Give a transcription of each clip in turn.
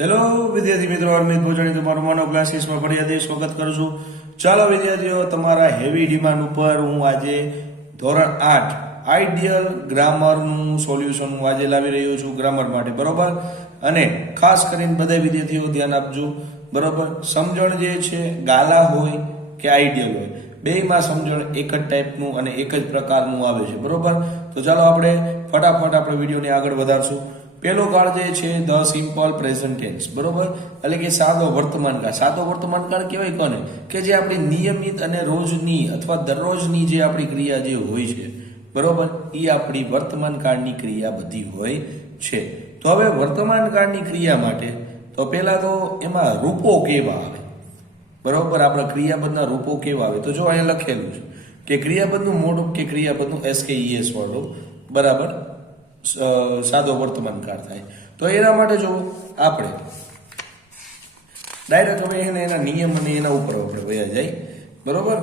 Hello વિદ્યાર્થી મિત્રો, અરમિત ભોજાણી તમારું મોનો ક્લાસીસમાં ફરી આજે સ્વાગત કરું છું. ચાલો વિદ્યાર્થીઓ, તમારા હેવી ડિમાન્ડ ઉપર હું આજે ધોરણ 8 આઈડિયલ ગ્રામરનું સોલ્યુશન હું આજે લાવી રહ્યો છું ગ્રામર માટે, બરોબર. અને ખાસ કરીને બધા વિદ્યાર્થીઓ ધ્યાન આપજો, બરોબર. સમજણ જે છે ગાલા હોય કે આઈડિયલ હોય, બેયમાં સમજણ એક જ ટાઈપનું અને એક જ પ્રકારનું આવે છે, બરોબર. તો ચાલો આપણે ફટાફટ આપણે વિડીયોને આગળ વધારશું. પેલો કાળ જે છે ધ સિમ્પલ પ્રેઝન્ટ ટેન્સ, બરોબર, એટલે કે સાદો વર્તમાન કાળ. સાદો વર્તમાન કાળ કહેવાય કોને? કે જે આપણી નિયમિત અને રોજની અથવા દરરોજની જે આપણી ક્રિયા જે હોય છે, બરોબર, એ આપણી વર્તમાન કાળની ક્રિયા બધી હોય છે. તો હવે વર્તમાન કાળની ક્રિયા માટે તો પહેલા તો એમાં રૂપો કેવા આવે, બરોબર. આપણા ક્રિયાપદના રૂપો કેવા આવે? તો જો અહીંયા લખેલું છે કે ક્રિયાપદનું મોડું કે ક્રિયાપદનું SKES વાળું, બરાબર, સાદો વર્તમાન કાળ થાય. તો એના માટે જો આપણે ડાયરેક્ટ હવે એના નિયમ અને એના ઉપર આપણે વયા જાય, બરોબર.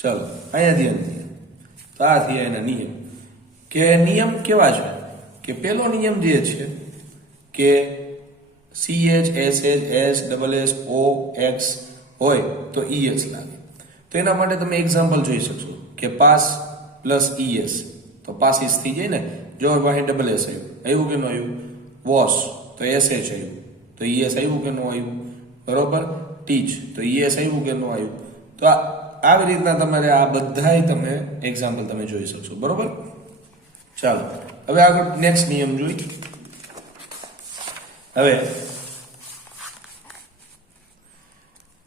ચાલો અહીંયા ધ્યાન દઈએ. તો આ થયા એના નિયમ. કે નિયમ કેવા છે? કે પેલો નિયમ જે છે કે CH SH SSS OX હોય તો ES લાગે. તો એના માટે તમે એક્ઝામ્પલ જોઈ શકશો કે પાસ પ્લસ ES તો પાસીસ થઈ જાય ને. જો વાહે ડબલ એસ આવ્યું કે ન આવ્યું? વોશ તો SH આવ્યું તો ES આવ્યું કે ન આવ્યું? બરોબર. ટીચ તો ES આવ્યું કે ન આવ્યું? તો આવી રીતના તમારે આ બધાય તમે એક્ઝામ્પલ તમે જોઈ શકશો, બરોબર. ચાલો હવે આગળ નેક્સ્ટ નિયમ જોઈ. હવે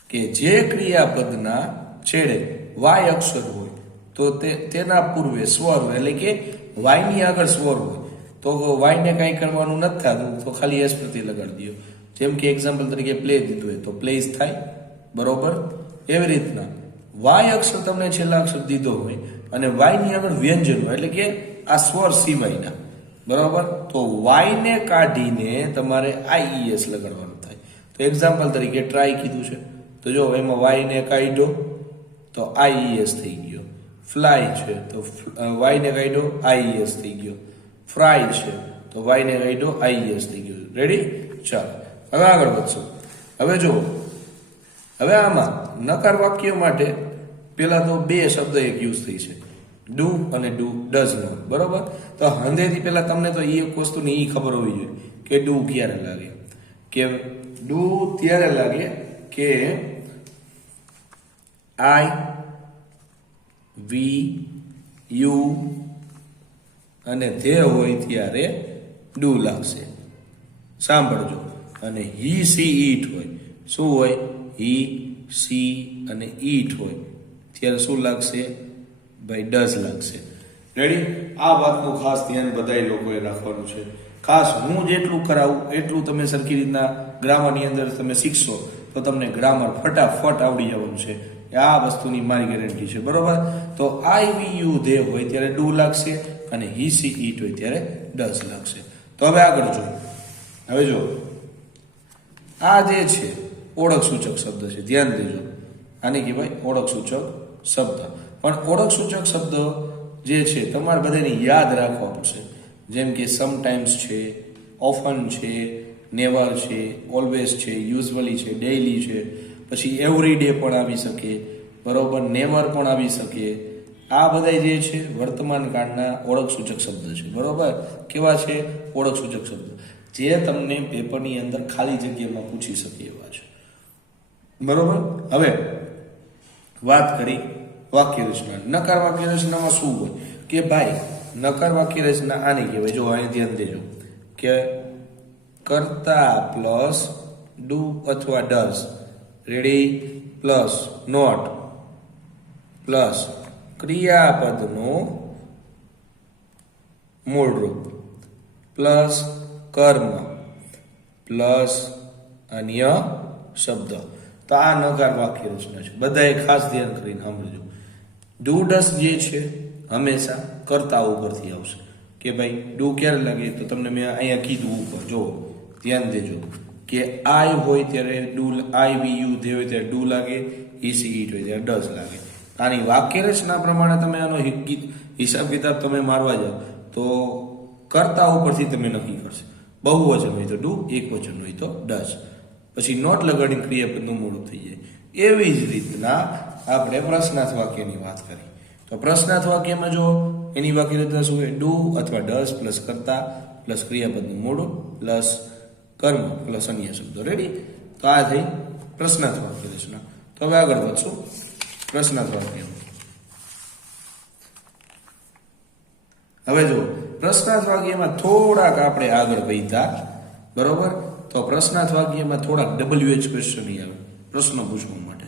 કે જે ક્રિયાપદના છેડે વાય અક્ષર હોય તો તેના પૂર્વે સ્વર હોય, એટલે કે વાય ની આગળ સ્વર હોય તો વાય ને કઈ કરવાનું નથી થતું, તો ખાલી એસ પ્રત્યે લગાડી દો. જેમ કે એક્ઝામ્પલ તરીકે પ્લે દીધું હોય તો પ્લેસ થાય, બરોબર. એવી રીતના વાય અક્ષર તમને છેલ્લા અક્ષર દીધો હોય અને વાય ની આગળ વ્યંજન હોય, એટલે કે આ સ્વર સિવાયના, બરોબર, તો વાય ને કાઢીને તમારે IES લગાડવાનું થાય. તો એક્ઝામ્પલ તરીકે ટ્રાય કીધું છે તો જો એમાં વાય ને કાઢ્યો તો IES થઈ ગયો. ફ્લાય છે તો વાય ને કાઢ્યો IES થઈ ગયો. ફ્રાય છે તો વાય ને કાઢ્યો IES થઈ ગયો. રેડી? ચાલો હવે આગળ વધશું. હવે જો હવે આમાં નકાર વાક્ય માટે પેલા તો બે શબ્દ એક યુઝ થઈ છે, ડુ અને ડઝ નોટ, બરોબર. તો હંધેથી પેલા તમને તો એ વસ્તુની ખબર હોવી જોઈએ કે ડુ ક્યારે લાગે. કે ડુ ત્યારે લાગે કે I V U અને ધે હોય ત્યારે ડુ લાગશે. સાંભળજો. અને હી સી ઈટ હોય, શું હોય? હી સી અને ઈટ હોય ત્યારે શું લાગશે? ભાઈ ડઝ લાગશે. રેડી? આ વાતનું ખાસ ધ્યાન બધા લોકોએ રાખવાનું છે. ખાસ હું જેટલું કરાવું એટલું તમે સરખી રીતના ગ્રામરની અંદર તમે શીખશો તો તમને ગ્રામર ફટાફટ આવડી જવાનું છે. આ વસ્તુની મારી ગેરંટી છે, બરોબર. તો IVU ધે હોય ત્યારે ડુ લાગશે અને હી સી ઈટ હોય ત્યારે ડઝ લાગશે. તો હવે આગળ જોઈએ. હવે જો આ જે છે ઓળખ સૂચક શબ્દ છે, ધ્યાન દેજો. આને કહેવાય ઓળખ સૂચક શબ્દ. પણ ઓળખ સૂચક શબ્દ જે છે તમારે બધાને યાદ રાખવા પડશે. જેમ કે સમટાઈમ્સ છે, ઓફન છે, નેવર છે, ઓલવેઝ છે, યુઝવલી છે, ડેઈલી છે, પછી એવરી ડે પણ આવી શકે, બરોબર, નેવર પણ આવી શકે. આ બધા જે છે વર્તમાન કાળના ઓળખ સૂચક શબ્દ છે, બરોબર. કેવા છે? ઓળખ સૂચક શબ્દ જે તમને પેપરની અંદર ખાલી જગ્યામાં પૂછી શકે એવા છે, બરોબર. હવે વાત કરી વાક્ય રચના. નકાર વાક્ય રચનામાં શું હોય કે ભાઈ નકાર વાક્ય રચના આને કહેવાય. જો અહીં ધ્યાન દેજો કે કર્તા પ્લસ ડુ અથવા does, ready, plus not plus ક્રિયાપદનું મૂળ રૂપ પ્લસ કર્મ પ્લસ અન્ય શબ્દ. તો આ નકાર વાક્ય રચના છે. બધાએ ખાસ ધ્યાન કરીને સાંભળજો. ડુ ડસ જે છે હંમેશા કર્તા ઉપરથી આવશે. કે ભાઈ ડુ ક્યારે લાગે? તો તમને મેં અહીંયા કીધું ઉપર, જો ધ્યાન દેજો કે આઈ હોય ત્યારે ડુ, IVU ધે હોય ત્યારે ડુ લાગે, EC ઈટ હોય ત્યારે ડઝ લાગે. આની વાક્ય રચના પ્રમાણે તમે આનો હિસાબ કિતાબ તમે મારવા જાઓ તો કર્તા ઉપરથી તમે નક્કી કરશે. બહુવચન હોય તો ડુ, એક વચન હોય તો ડઝ. પછી નોટ લગાડીને ક્રિયાપદનું મોડું થઈ જાય. એવી જ રીતના આપણે પ્રશ્નાર્થ વાક્યની વાત કરી. તો પ્રશ્નાર્થ વાક્યમાં જો એની વાક્ય રચના શું હોય? ડુ અથવા ડઝ પ્લસ કર્તા પ્લસ ક્રિયાપદનું મોડું પ્લસ કર્મ પ્લસ અન્ય શબ્દો. રેડી? તો આ થઈ પ્રશ્નાર્થ વાક્ય રચના. તો હવે આગળ વધશું પ્રશ્નાર્થ વાક્ય. હવે જો પ્રશ્નાર્થ વાક્યમાં થોડાક આપણે આગળ વધ્યા, બરોબર? તો પ્રશ્નાર્થ વાક્યમાં થોડાક WH ક્વેશ્ચન આવે પ્રશ્ન પૂછવા માટે.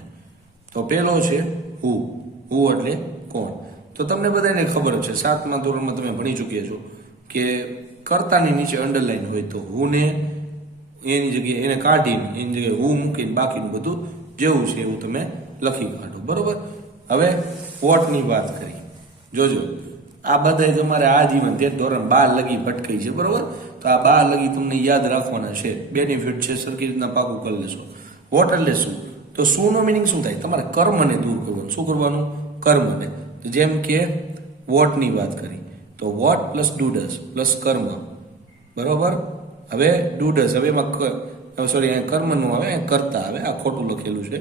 તો પેલો છે હુ. હુ એટલે કોણ. તો તમને બધાને ખબર છે, 7મા ધોરણમાં તમે ભણી ચૂક્યા છો કે કર્તાની નીચે અંડરલાઈન હોય તો હુને એની જગ્યાએ એને કાઢીને એની જગ્યાએ હું મૂકીને બાકીનું બધું જેવું છે એવું તમે લખી કાઢો, બરોબર? હવે વોટની વાત કરી. જોજો આ બધા તમારે આજીવન તે ધોરણ 12 લગી ભટકાઈ છે, બરોબર? તો આ 12 લગી તમને યાદ રાખવાના છે. બેનિફિટ છે, સરખી રીતના પાકું કરી લેશો. વોટ એટલે શું? તો શું નો મિનિંગ શું થાય? તમારે કર્મને દૂર કરવાનું. શું કરવાનું? કર્મને. જેમ કે વોટની વાત કરી તો what plus do does plus કર્મ, બરોબર? હવે ડુ ડઝ, હવે એમાં સોરી અહીંયા કર્મ નું આવે, અહીંયા કરતા આવે. આ ખોટું લખેલું છે,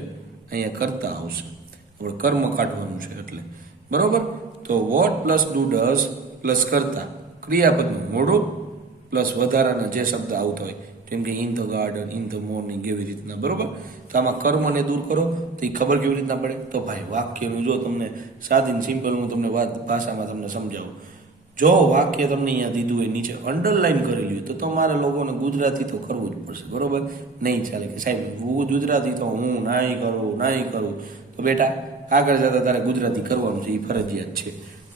અહીંયા કરતા આવશે. આપણે કર્મ કાઢવાનું છે એટલે, બરોબર? તો what plus do does plus કરતા ક્રિયાપદનું મોડું પ્લસ વધારાના જે શબ્દ આવતા હોય જેમ કે in the garden, in the morning, એવી રીતના, બરોબર? તો આમાં કર્મને દૂર કરો તો એ ખબર કેવી રીતના પડે? તો ભાઈ વાક્યનું જો તમને સાદી સિમ્પલ હું તમને વાત ભાષામાં તમને સમજાવું. જો વાક્ય તમને અહીંયા દીધું હોય, નીચે અંડરલાઈન કરેલું હોય તો તમારા લોકોને ગુજરાતી તો કરવું જ પડશે, બરોબર? નહીં ચાલે કે સાહેબ હું ગુજરાતી તો હું નાઈ કરું. તો બેટા આગળ જતા તારે ગુજરાતી કરવાનું છે, એ ફરજિયાત છે.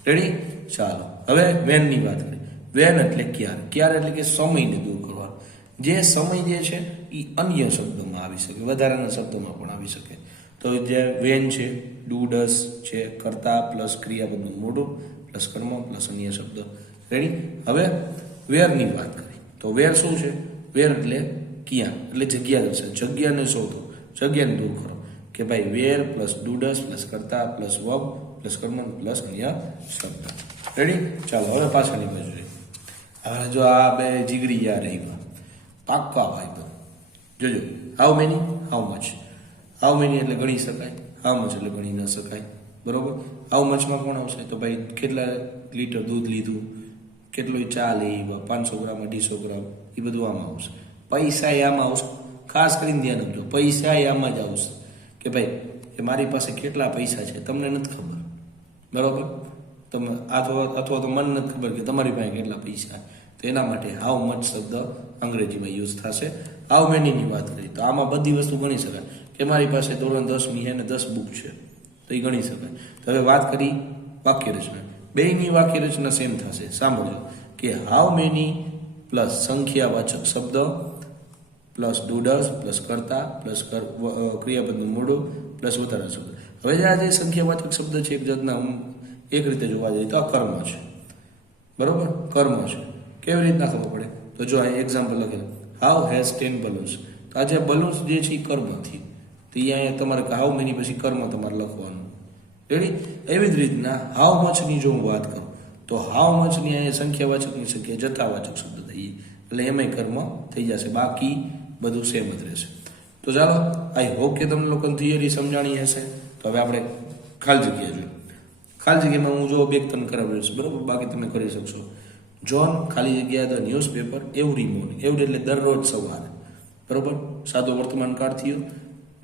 રેડી? ચાલો હવે વેનની વાત કરીએ. વેન એટલે ક્યારે. ક્યારે એટલે કે સમયને દૂર કરવાનો. જે સમય જે છે એ અન્ય શબ્દોમાં આવી શકે, વધારાના શબ્દોમાં પણ આવી શકે. તો જે વેન છે, ડુ ડઝ છે, કર્તા પ્લસ ક્રિયાપદનું મોઢું પ્લસ કર્મ પ્લસ અન્ય શબ્દ. રેડી? હવે વેરની વાત કરી તો વેર શું છે? વેર એટલે ક્યાં, એટલે જગ્યા દર્શાવે. જગ્યાને શોધો, જગ્યાને દૂર કરો કે ભાઈ વેર પ્લસ ડુ ડઝ પ્લસ કર્તા પ્લસ વર્બ પ્લસ કર્મ પ્લસ અન્ય શબ્દ. રેડી? ચાલો હવે પાછળની બાજુ જોઈએ. હવે જો આ બે જીગરી યાર રહ્યા પાક્કા ભાઈ, જોજો how many, how much. How many એટલે ગણી શકાય, હાઉ મચ એટલે ગણી ન શકાય, બરોબર? હાઉ મચમાં કોણ આવશે? તો ભાઈ કેટલા લીટર દૂધ લીધું, કેટલો ચા લઈ, 500 ગ્રામ 250 ગ્રામ, એ બધું આમાં આવશે. પૈસા એ આમાં આવશે. ખાસ કરીને ધ્યાન આપજો, પૈસા એ આમાં જ આવશે કે ભાઈ કે મારી પાસે કેટલા પૈસા છે તમને નથી ખબર, બરોબર? તમે અથવા તો મને નથી ખબર કે તમારી પાસે કેટલા પૈસા, તો એના માટે હાઉ મચ શબ્દ અંગ્રેજીમાં યુઝ થશે. હાઉ મેનીની વાત કરી તો આમાં બધી વસ્તુ ગણી શકાય કે મારી પાસે ધોરણ 10ની અને 10 બુક છે, તો એ ગણી શકાય. તો હવે વાત કરી વાક્ય રચના. બેયની વાક્ય રચના સેમ થશે. સાંભળજો કે હાઉ મેની પ્લસ સંખ્યાવાચક શબ્દ પ્લસ ડુ ડઝ પ્લસ કર્તા પ્લસ ક્રિયાપદનું મોઢું પ્લસ વધારા શબ્દ. હવે આ જે સંખ્યાવાચક શબ્દ છે એક જાતના એક રીતે જોવા જઈએ તો આ કર્મ છે, બરોબર? કર્મ છે. કેવી રીતના ખબર પડે? તો જો અહીં એક્ઝામ્પલ લખેલું હાઉ હેઝ 10 બલૂન્સ. તો આ જે બલૂન્સ જે છે એ કર્મથી, તો અહીંયા તમારે હાઉ મેની પછી કર્મ તમારે લખવાનું. રેડી? એવી જ રીતના હાઉ મચની જો હું વાત કરું તો હાઉ મચની અહીંયા સંખ્યાવાચકની સંખ્યા જથ્થાવાચક શબ્દ થઈ, એટલે એમાંય કર્મ થઈ જશે, બાકી બધું સેમ જ રહેશે. તો ચાલો આઈ હોપ કે તમને લોકોને થિયરી સમજાણી હશે. તો હવે આપણે ખાલી જગ્યા જોઈએ. ખાલી જગ્યામાં હું જો બે તમને કરાવ્યું છે, બરોબર? બાકી તમે કરી શકશો. જોન ખાલી જગ્યા the newspaper every morning. Every એટલે દરરોજ સવારે, બરોબર? સાદો વર્તમાન કાળ થયો,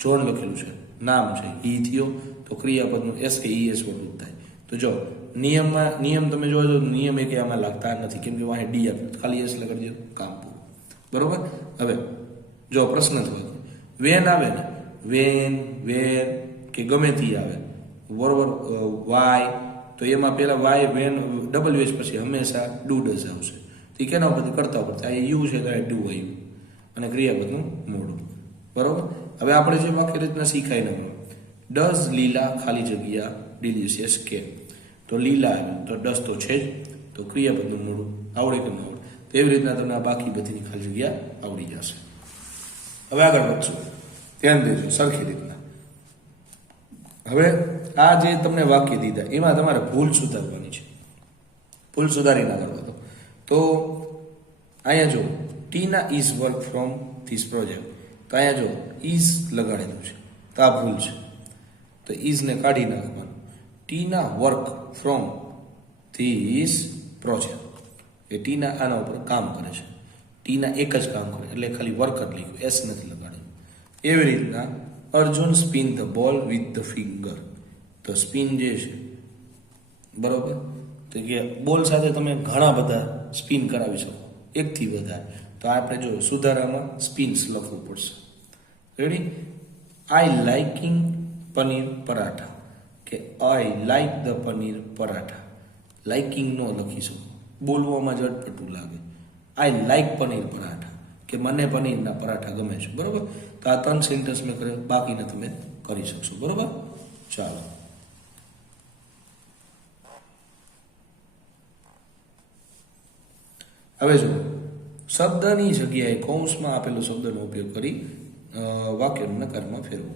જોન લખેલું છે, નામ છે, ઈ થયો, તો ક્રિયાપદનું એસ કે ઈએસ વડું થાય. તો જો નિયમ તમે જોજો, નિયમ એક આમાં લાગતા નથી કેમ કે વાંહે ડી આપ્યું, ખાલી એસ લગાડી દો, કામ પૂરું, બરોબર? હવે જો પ્રશ્ન થયો વેન આવે ને, વેન વેર કે ગમે તે આવે, બરોબર? વાય, તો એમાં પેલા વાય વેન WH પછી હંમેશા ડુ ડઝ આવશે. તો એ કેના ઉપરથી કરતા ઉપરથી આ યુ છે તો ડુ આવ્યું અને ક્રિયાપદનું મોડું, બરોબર? હવે આપણે જે વાક્ય રચના શીખાય ને ડઝ લીલા ખાલી જગ્યા ડિલિશિયસ કે, તો લીલા આવ્યું તો ડઝ તો છે જ, તો ક્રિયાપદનું મોડું આવડે કે ન આવડે, તો એવી રીતના તમને આ બાકી બધીની ખાલી જગ્યા આવડી જશે. હવે આગળ વધશું, ધ્યાન દેજો સરખી રીતના. હવે આ જે તમને વાક્ય દીધા એમાં તમારે ભૂલ સુધારવાની છે. ભૂલ સુધારી ના કરવા દો. તો અહીંયા જો Tina is work from this project. તો અહીંયા જો ઇઝ લગાડેલું છે તો આ ભૂલ છે, તો ઇઝને કાઢી નાખવાનું. ટીના વર્ક ફ્રોમ ધીસ પ્રોજેક્ટ, એ ટીના આના ઉપર કામ કરે છે. ટીના એક જ કામ કરે એટલે ખાલી વર્ક જ લખ્યું, એસ નથી લગાડ્યું. એવી રીતના Arjun spin the ball with the finger. તો સ્પિન જે છે બરોબર, તો કે બોલ સાથે તમે ઘણા બધા સ્પિન કરાવી શકો, એકથી વધારે. તો આપણે જો સુધારામાં સ્પિન્સ લખવું પડશે. Ready? I liking paneer paratha, કે I like the paneer paratha. Liking નો લખી શકો, બોલવામાં જ અટપટું લાગે. આઈ લાઇક પનીર પરાઠા, કે મને પનીરના પરાઠા ગમે છે. બરોબર? તો આ 3 સેન્ટેન્સ મેં કર્યા, બાકીના તમે કરી શકશો. બરોબર? ચાલો, હવે જો શબ્દની જગ્યાએ કૌંસમાં આપેલો શબ્દનો ઉપયોગ કરી વાક્યનું નકારમાં ફેરવો.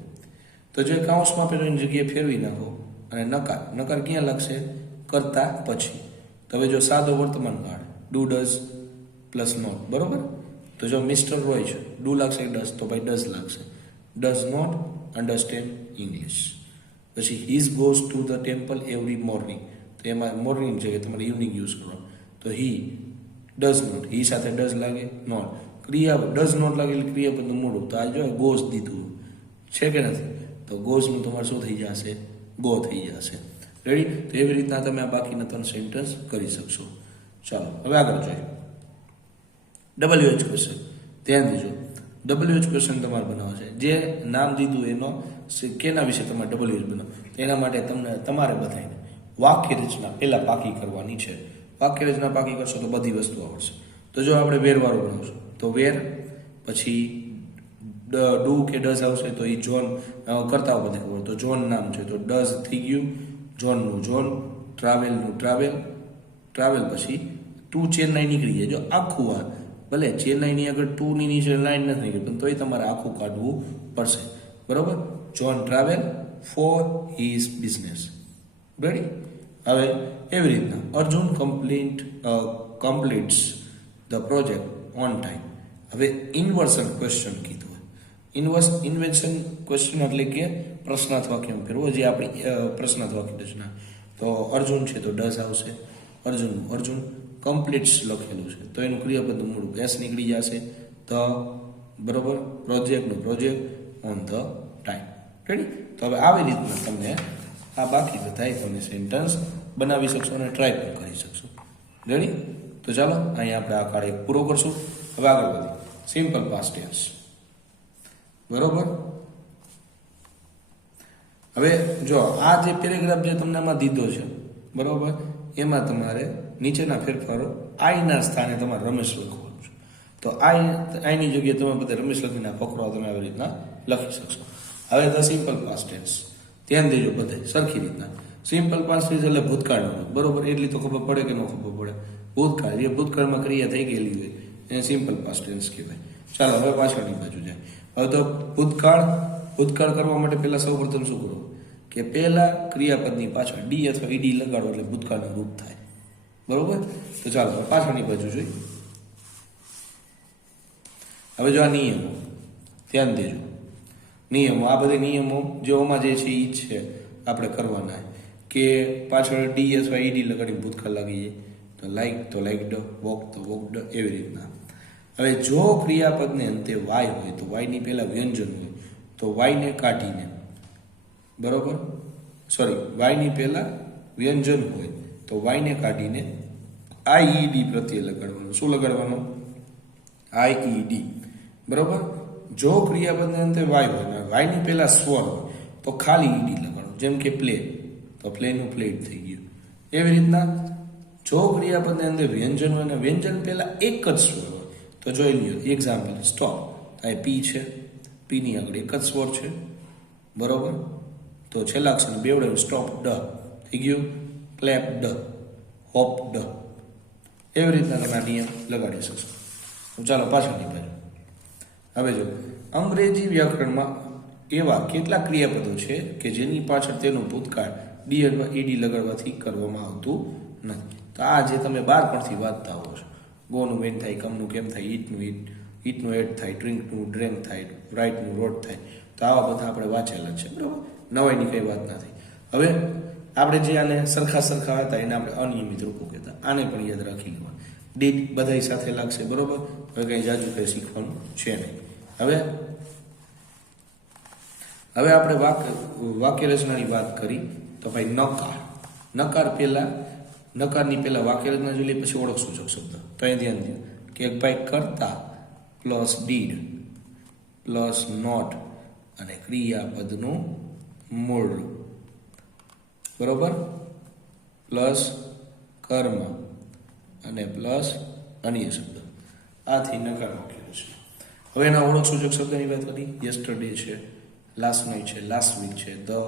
તો જો કૌંસમાં આપેલો એની જગ્યાએ ફેરવી નાખો અને નકાર ક્યાં લાગશે? કરતા પછી. તો હવે જો સાદો વર્તમાન કાળ, ડુ ડઝ પ્લસ નોટ. બરોબર? તો જો મિસ્ટર રોય છે, ડુ લાગશે ડઝ, તો ભાઈ ડઝ લાગશે. Does not understand English. પછી his goes to the temple every morning, તો એમાં મોર્નિંગ છે કે તમારે ઇવનિંગ યુઝ કરો. તો હી ડઝ નોટ, હી સાથે ડઝ લાગે, નોટ ક્રિયા, ડઝ નોટ લાગે એટલે ક્રિયાપદનું મૂળું. તો આ જો ગોઝ દીધું છે કે નથી, તો ગોઝનું તમારે શું થઈ જશે? ગો થઈ જશે. રેડી? તો એવી રીતના તમે આ બાકીના 3 સેન્ટેન્સ કરી શકશો. ચાલો, હવે આગળ જોઈએ. WH question. ધ્યાન દેજો, WH ક્વેશ્ચન તમારે બનાવવો છે. જે નામ દીધું એનો કેના વિશે તમારે WH બનાવો, એના માટે તમારે બધાને વાક્ય રચના પહેલા પાકી કરવાની છે. વાક્ય રચના પાકી કરશો તો બધી વસ્તુ આવડશે. તો જો આપણે વેરવાળું બનાવશું તો વેર, પછી ડુ કે ડઝ આવશે તો એ જોન કરતા બધે ખબર, તો જોન નામ છે તો ડઝ થઈ ગયું, જોનનું જોન, ટ્રાવેલનું ટ્રાવેલ, ટ્રાવેલ પછી ટુ ચેન્નાઈ નીકળી જાય. જો આખું આ ભલે ચેન્નાઈની આગળ ટુની નીચે લાઈન નથી નીકળી પણ તોય તમારે આખું કાઢવું પડશે. બરોબર? John travel for his business. Ready? હવે એવી રીતના Arjun completes the project on time. હવે ઇન્વર્સન ક્વેશ્ચન કીધું. ઇન્વેન્શન ક્વેશ્ચન એટલે કે પ્રશ્નાર્થ વાક્ય ફેરવો, જે આપણી પ્રશ્નાર્થ વાક્ય રચના. તો અર્જુન છે તો ડઝ આવશે, અર્જુન કમ્પ્લીટ્સ લખેલું છે તો એનું ક્રિયાપદનું મૂળ એસ નીકળી જશે. ધ, બરોબર, પ્રોજેક્ટનું project, on the time. Ready? તો હવે આવી રીતના તમને આ બાકી બધા તમે સેન્ટેન્સ બનાવી શકશો અને ટ્રાય પણ કરી શકશો. રેડી? તો ચાલો અહીંયા આપણે આ કાર્ય પૂરો કરશું. હવે આગળ વધીએ. Simple past tense. બરોબર? હવે જો આ જે પેરેગ્રાફ જે તમને આમાં દીધો છે, બરોબર, એમાં તમારે નીચેના ફેરફારો આઈના સ્થાને તમારે રમેશ લખવાનું છે. તો આઈની જગ્યાએ તમે બધા રમેશ લખીને ફકરો તમે આવી રીતના લખી શકશો. હવે ધ સિમ્પલ પાસ્ટ ટેન્સ. ધ્યાન દેજો બધે સરખી રીતના. સિમ્પલ પાસ્ટ ટેન્સ એટલે ભૂતકાળનો, બરોબર, એટલી તો ખબર પડે કે ન ખબર પડે. ભૂતકાળ, જે ભૂતકાળમાં ક્રિયા થઈ ગયેલી હોય એને સિમ્પલ પાસ્ટ ટેન્સ કહેવાય. ચાલો હવે પાછળની બાજુ જાય. હવે તો ભૂતકાળ કરવા માટે પહેલા સૌપ્રથમ શું કરવું કે પહેલા ક્રિયાપદની પાછળ ડી અથવા ઈડી લગાડો એટલે ભૂતકાળનું રૂપ થાય. બરોબર? તો ચાલો પાછળની બાજુ જોઈ. હવે જો આ નિયમો ધ્યાન દેજો. નિયમો, આ બધા નિયમો જેઓમાં જે છે એ જ છે આપણે કરવાના કે પાછળ ડી અથવા ઈડી લગાડીને ભૂતકાળ લાગી જાય. તો લાઈકડ, વોક તો વોકડ, એવી રીતના. હવે જો ક્રિયાપદને અંતે વાય હોય તો વાયની પહેલા વ્યંજન હોય તો વાયને કાઢીને, બરોબર, વાયની પહેલા વ્યંજન હોય તો વાયને કાઢીને આઈઈડી પ્રત્યે લગાડવાનું. શું લગાડવાનું? આઈઈડી. બરોબર? જો ક્રિયાપદને અંતે વાય હોય ને વાયની પહેલા સ્વર હોય તો ખાલી ઈડી લગાડો. જેમ કે પ્લે, તો પ્લેનું પ્લેટ થઈ ગયું. એવી રીતના જો ક્રિયાપદને અંદર વ્યંજન હોય ને વ્યંજન પહેલા એક જ સ્વર હોય તો જોઈ લ્યો. એક્ઝામ્પલ સ્ટોપ, આ પી છે, પીની આગળ એક જ સ્વર છે. બરોબર? તો છેલ્લા અક્ષર બેવડે સ્ટોપ ડ થઈ ગયું. ક્લેપ ડ, હોપ ડ. એવી રીતના તમે આ નિયમ લગાડી શકશો. ચાલો પાછળની બાજુ. હવે જો અંગ્રેજી વ્યાકરણમાં એવા કેટલાક ક્રિયાપદો છે કે જેની પાછળ તેનું ભૂતકાળ ડી અથવા ઈડી લગાડવાથી કરવામાં આવતું નથી. તો આ જે તમે બાળપણથી વાંચતા હો છો, ગોનું વેન થાય, કમનું કેમ થાય, ઈટનું એટ થાય, ડ્રિંકનું ડ્રેન્ક થાય, રાઇટનું રોટ થાય. તો આવા બધા આપણે વાંચેલા છે, બરાબર. નવાઈની કઈ વાત નથી. હવે આપણે જે આને સરખા હતા એને આપણે અનિયમિત રૂપો કહેતા. આને પણ યાદ રાખી લેવા. ડીડ બધા સાથે લાગશે, બરોબર. હવે કઈ જાજુ કઈ શીખવાનું છે નહીં. હવે આપણે વાક્ય રચનાની વાત કરી તો ભાઈ નકારની પહેલા વાક્ય રચના જોઈ લઈએ, પછી ઓળખ સૂચક શબ્દ. તો અહીં ધ્યાન દો કે ભાઈ કરતા પ્લસ ડીડ પ્લસ નોટ અને ક્રિયાપદનું મૂળ, બરોબર, પ્લસ કર્મ અને પ્લસ અન્ય શબ્દ. આથી નકાર વાક્ય છે. હવે એના ઓળખ સૂચક શબ્દની વાત કરી. યસ્ટરડે છે, લાસ્ટ નાઇટ છે, લાસ્ટ વીક છે, ધ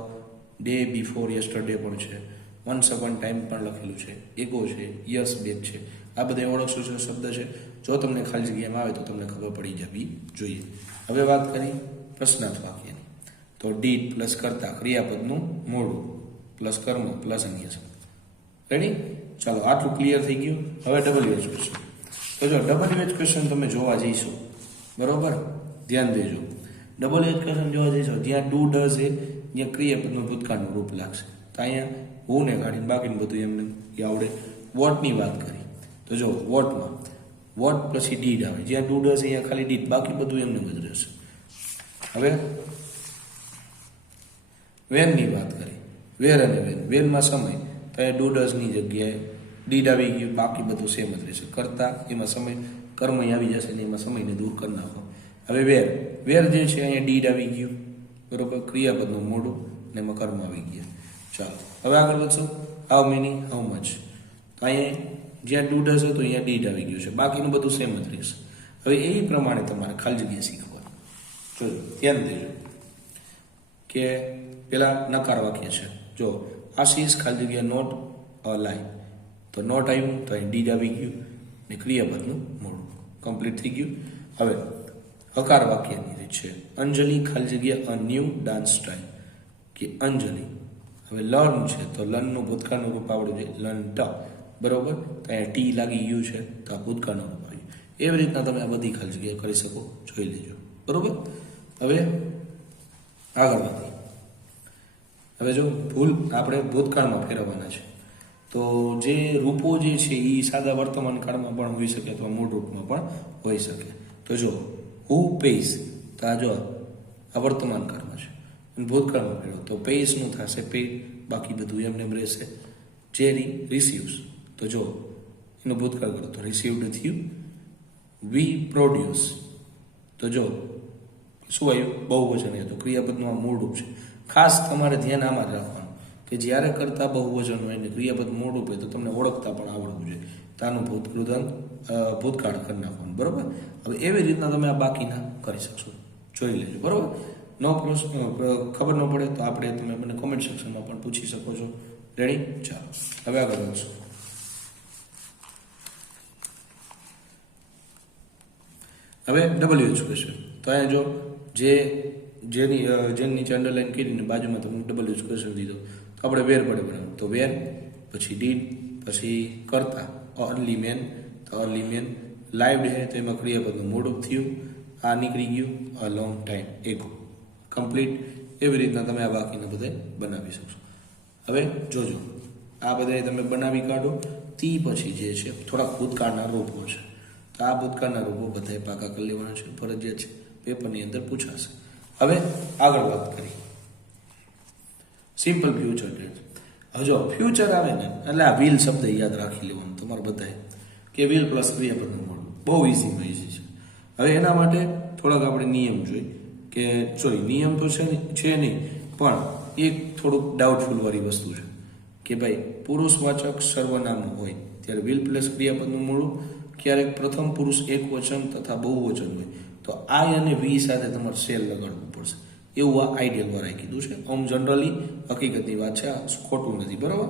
ડે બિફોર યસ્ટરડે પણ છે, વન્સ અપોન ટાઈમ પણ લખેલું છે, એગો છે, યસ બેક છે. આ બધા ઓળખ સૂચક શબ્દ છે. જો તમને ખાલી જગ્યામાં આવે તો તમને ખબર પડી જવી જોઈએ. હવે વાત કરી પ્રશ્નાર્થ વાક્યની. તો ડીડ પ્લસ કરતા ક્રિયાપદનું મોડું પ્લસ કર્મ પ્લસ અન્ય શબ્દ. રેડી? ચાલો, આટલું ક્લિયર થઈ ગયું. હવે WH ક્વેશ્ચન. તો જો WH ક્વેશ્ચન તમે જોવા જઈશો, બરોબર, ધ્યાન દેજો. WH ક્વેશ્ચન જોવા જઈશો જ્યાં ડુ ડઝ એ જ્યાં ક્રિયાપદનું ભૂતકાળનું રૂપ લાગશે. તો અહીંયા હું ને કાઢીને બાકીનું બધું એમને આવડે. વોટની વાત કરી તો જો વોટમાં વોટ પછી ડીડ આવે. જ્યાં ડુ ડઝ અહીંયા ખાલી ડીડ, બાકી બધું એમને જ રહેશે. હવે વેનની વાત કરી. વેર અને વેનમાં સમય, તો એ ડુ ડઝની જગ્યાએ ડીડ આવી ગયું, બાકી બધું સેમ જ રહેશે. કરતા એમાં સમય કર્મ આવી જશે ને એમાં સમયને દૂર કરી નાખો. હવે વેર જે છે અહીંયા ડીડ આવી ગયું, બરોબર, ક્રિયાપદનું મોઢું ને એમાં કર્મ આવી ગયા. ચાલો હવે આગળ વધશું. How many, how much. તો અહીંયા જ્યાં ડુ ડઝ હતો અહીંયા ડીડ આવી ગયું છે, બાકીનું બધું સેમ જ રહેશે. હવે એ પ્રમાણે તમારે ખાલી જગ્યા શીખવાનું. જોજો, ધ્યાન દેજો કે પેલા નકાર વાક્ય છે. જો આશીષ ખાલી જગ્યા નોટ અ લાઈ, તો નોટ આવ્યું તો અહીં ડીડ આવી ગયું ને ક્રિયાપદનું મોડું કમ્પ્લીટ થઈ ગયું. હવે હકાર વાક્યની રીત છે. અંજલિ ખાલી જગ્યા અ ન્યૂ ડાન્સ સ્ટાઇલ, કે અંજલિ. હવે લર્ન છે તો લર્નનું ભૂતકાળનું રૂપ આવડું છે, લર્ન ટ, બરોબર. તો અહીંયા ટી લાગી ગયું છે તો આ ભૂતકાળનું રૂપ આવ્યું. એવી રીતના તમે આ બધી ખાલી જગ્યાએ કરી શકો, જોઈ લેજો, બરોબર. હવે આગળ વધીએ. હવે જો આપણે ભૂતકાળમાં ફેરવવાના છે, તો જે રૂપો જે છે એ સાદા વર્તમાન કાળમાં પણ હોઈ શકે અથવા મૂળ રૂપમાં પણ હોઈ શકે. તો જો હુ પેઇસ, તો આ જો આ વર્તમાન કાળમાં છે અને ભૂતકાળમાં ફેરવો તો પેઇસનું થશે પેઇડ, બાકી બધું એમને રહેશે. જેરી રિસીવ્સ, તો જો એનું ભૂતકાળ કરો તો રિસીવ્ડ થયું. વી પ્રોડ્યુસ, તો જો શું આવ્યું, બહુવચન. તો ક્રિયાપદનું આ મૂળ રૂપ છે. ખાસ તમારે ધ્યાન આમાં જ રાખવાનું કે જ્યારે કરતા બહુવચન હોય ને ક્રિયાપદ મૂળ રૂપ હોય તો તમને ઓળખતા પણ આવડવું જોઈએ. તાનું ભૂતકાળ કરી નાખવાનું, બરોબર. હવે એવી રીતના તમે આ બાકીના કરી શકશો, જોઈ લેજો, બરોબર. નો પ્રશ્ન ખબર ન પડે તો તમે મને કોમેન્ટ સેક્શનમાં પણ પૂછી શકો છો. રેડી? ચાલો હવે આગળ વધશું. હવે WH ક્વેશ્ચન. તો અહીંયા જો જેની નીચે અંડરલાઈન કરીને બાજુમાં તમને WH ક્વેશ્ચન દીધો, તો આપણે વેર પડે બનાવ્યું. તો વેર પછી ડીડ પછી કરતા અર્લી મેન, તો અર્લી મેન. લાઈવડ હે તો એમાં ક્રિયાપદનું મોડું થયું, આ નીકળી ગયું. અ લોંગ ટાઈમ એગો, કમ્પ્લીટ. એવી રીતના તમે આ બાકીના બધા બનાવી શકશો. હવે જોજો, આ બધા તમે બનાવી કાઢો. તી પછી જે છે થોડાક ભૂતકાળના રૂપો છે, તો આ ભૂતકાળના રૂપો બધાએ પાકા કરી લેવાના છે, ફરજિયાત છે, પેપરની અંદર પૂછાશે. હવે આગળ વાત કરી સિમ્પલ ફ્યુચર ટેન્સ. હવે જો ફ્યુચર આવે ને એટલે આ વિલ શબ્દ યાદ રાખી લેવાનું તમારે બધાએ, કે વિલ પ્લસ ક્રિયાપદનું મોડું. બહુ ઇઝીમાં ઇઝી છે. હવે એના માટે થોડાક આપણે નિયમ જોઈએ કે નિયમ તો છે નહીં, પણ એક થોડુંક ડાઉટફુલ વાળી વસ્તુ છે કે ભાઈ પુરુષવાચક સર્વનામ હોય ત્યારે વિલ પ્લસ ક્રિયાપદનું મોડું ક્યારેક પ્રથમ પુરુષ એક વચન તથા બહુવચન હોય તો આઈ અને વી સાથે તમારે સેલ લગાડવું પડશે. એવું આ આઈડિયલ વાળાએ કીધું છે. આમ જનરલી હકીકતની વાત છે, આ ખોટું નથી, બરાબર.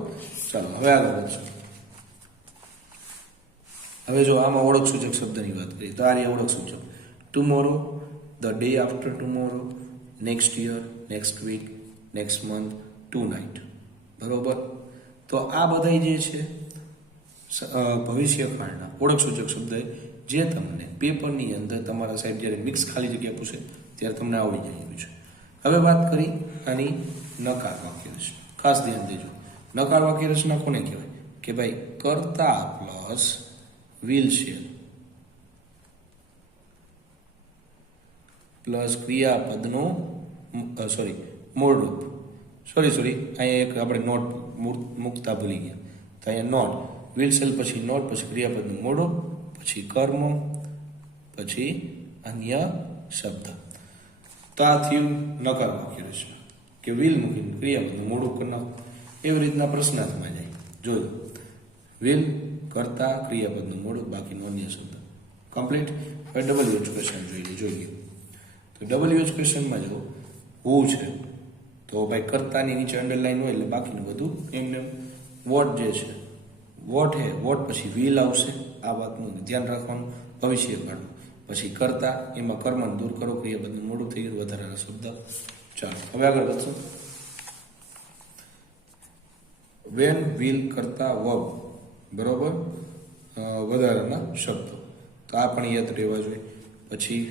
ચાલો હવે આગળ વધશું. હવે જો આમાં ઓળખ સૂચક શબ્દની વાત કરીએ તો આ ઓળખ સૂચક tomorrow, the day after tomorrow, next year, next week, next month, tonight, બરોબર. તો આ બધા જે છે ભવિષ્યકાળના ઓળખસૂચક શબ્દ જે તમને પેપરની અંદર તમારા સાહેબ જ્યારે મિક્સ ખાલી જગ્યા પૂછે ત્યારે તમને આવડી જાય એવું છે. હવે વાત કરી આની નકાર વાક્ય રચના. ખાસ ધ્યાન દેજો. નકાર વાક્ય રચના કોને કહેવાય કે ભાઈ કર્તા પ્લસ વિલ શેલ પ્લસ ક્રિયાપદનું મૂળરૂપ. અહીંયા એક આપણે નોટ મૂકતા ભૂલી ગયા. તો અહીંયા નોટ વિલ શેલ પછી નોટ પછી ક્રિયાપદનું મૂળરૂપ પછી કર્મ પછી અન્ય શબ્દ. તો આ થયું નકાર વાક્ય રચના કે વિલ મૂકીને ક્રિયાપદનું મૂળરૂપ કરી નાખો. એવી રીતના પ્રશ્નાર્થમાં જાય. જોજો વિલ કરતા ક્રિયાપદનું મૂળરૂપ બાકીનું અન્ય શબ્દ કમ્પ્લીટ. હવે WH ક્વેશ્ચન જોઈએ. તો WH ક્વેશ્ચનમાં જો હું છે તો ભાઈ કર્તાની નીચે અંડરલાઈન હોય એટલે બાકીનું બધું એમને વોટ જે છે વોટ પછી વિલ આવશે. આ વાતનું ધ્યાન રાખવાનું. ભવિષ્યકાળનું પછી કર્તા એમાં કર્મને દૂર કરો ક્રિયાપદનું મોડું થઈ ગયું વધારાના શબ્દ. ચાલો હવે આગળ વધશું. વેન વિલ કરતા વર્બ બરોબર વધારાના શબ્દો તો આ પણ યાદ રહેવા જોઈએ. પછી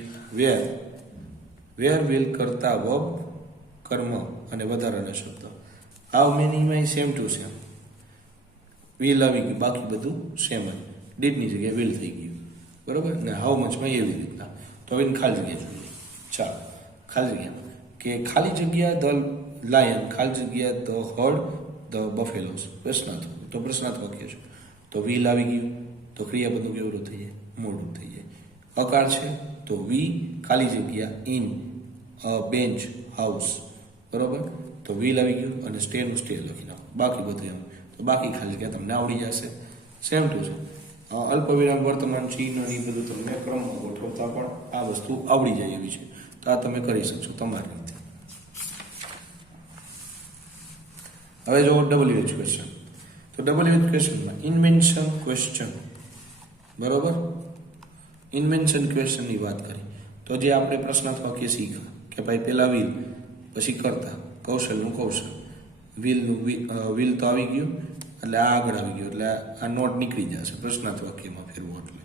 વેર વિલ કરતા વર્બ કર્મ અને વધારાના શબ્દો. હાઉ મેનીમાં સેમ ટુ સેમ. વિલ આવી ગયું બાકી બધું સેમ જ. ડીડની જગ્યાએ વિલ થઈ ગયું બરોબર ને. હાઉ મચમાં એવી રીતના. તો હવે ખાલી જગ્યા જોઈએ. ચાલો ખાલી જગ્યા કે ખાલી જગ્યા ધ લાયન ખાલી જગ્યા ધ હર્ડ ધ બફેલોસ પ્રશ્નાર્થ વાક્ય છે. તો વિલ આવી ગયું તો ક્રિયાપદનું કેવડું થઈ જાય મોડું થઈ જાય. અકાર છે તો વી ખાલી જગ્યા ઇન બેન્ચ હાઉસ બરોબર. તો વિલ આવી ગયું અને સ્ટેનું સ્ટે લખી નાખો. બાકી બધું એમ તો બાકી ખાલી જગ્યા તમને આવડી જશે. સેમ ટુ છે. અલ્પવિરામ વર્તમાન ચિહ્ન એ બધું તમને ક્રમમાં ગોઠવતા પણ આ વસ્તુ આવડી જાય એવી છે. તો આ તમે કરી શકશો તમારી રીતે. હવે જો WH ક્વેશ્ચન. તો WH ક્વેશ્ચનમાં ઇન્વેન્શન ક્વેશ્ચન બરોબર. ઇન્વેન્શન ક્વેશ્ચનની વાત કરી તો જે આપણે પ્રશ્નાર્થ વાક્ય શીખ્યા કે ભાઈ પેલા વિલ પછી કરતા કૌશલનું કૌશલ વિલ તો આવી ગયું એટલે આ આગળ આવી ગયું એટલે આ નોટ નીકળી જશે પ્રશ્નાર્થ વાક્યમાં ફેરવું એટલે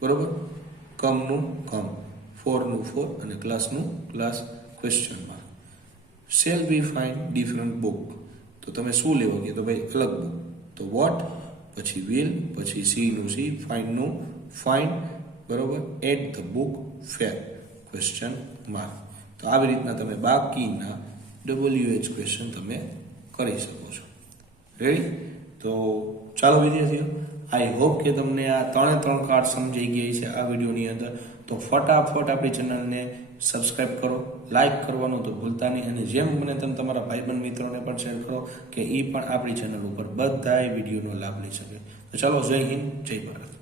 બરોબર. કમનું કમ ફોરનું ફોર અને ક્લાસનું class question mark. Shall be find different book તો તમે શું લેવો કે તો ભાઈ અલગ બુક તો વોટ પછી વિલ પછી સીનું સી ફાઇન્ડનું ફાઇન્ડ બરોબર. At the book fair question mark. તો આવી રીતના તમે બાકીના WH ક્વેશ્ચન તમે કરી શકો છો. રેડી. તો ચાલો વિદ્યાર્થીઓ આઈ હોપ કે તમને આ 3 કાર્ડ સમજાઈ ગઈ છે આ વિડીયોની અંદર. તો ફટાફટ આપણી ચેનલને સબસ્ક્રાઇબ કરો, લાઇક કરવાનું તો ભૂલતા નહીં અને જેમ બને તેમ તમારા ભાઈબંધ મિત્રોને પણ શેર કરો કે એ પણ આપણી ચેનલ ઉપર બધાય વિડીયોનો લાભ લઈ શકે. તો ચાલો જય હિન્દ જય ભારત.